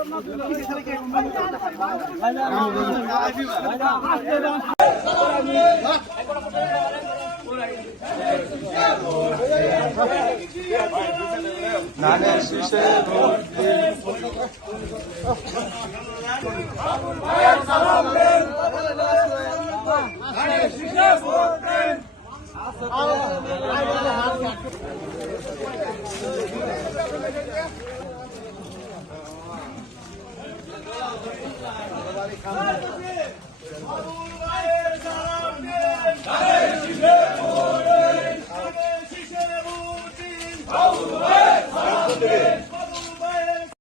ترجمة وارو نال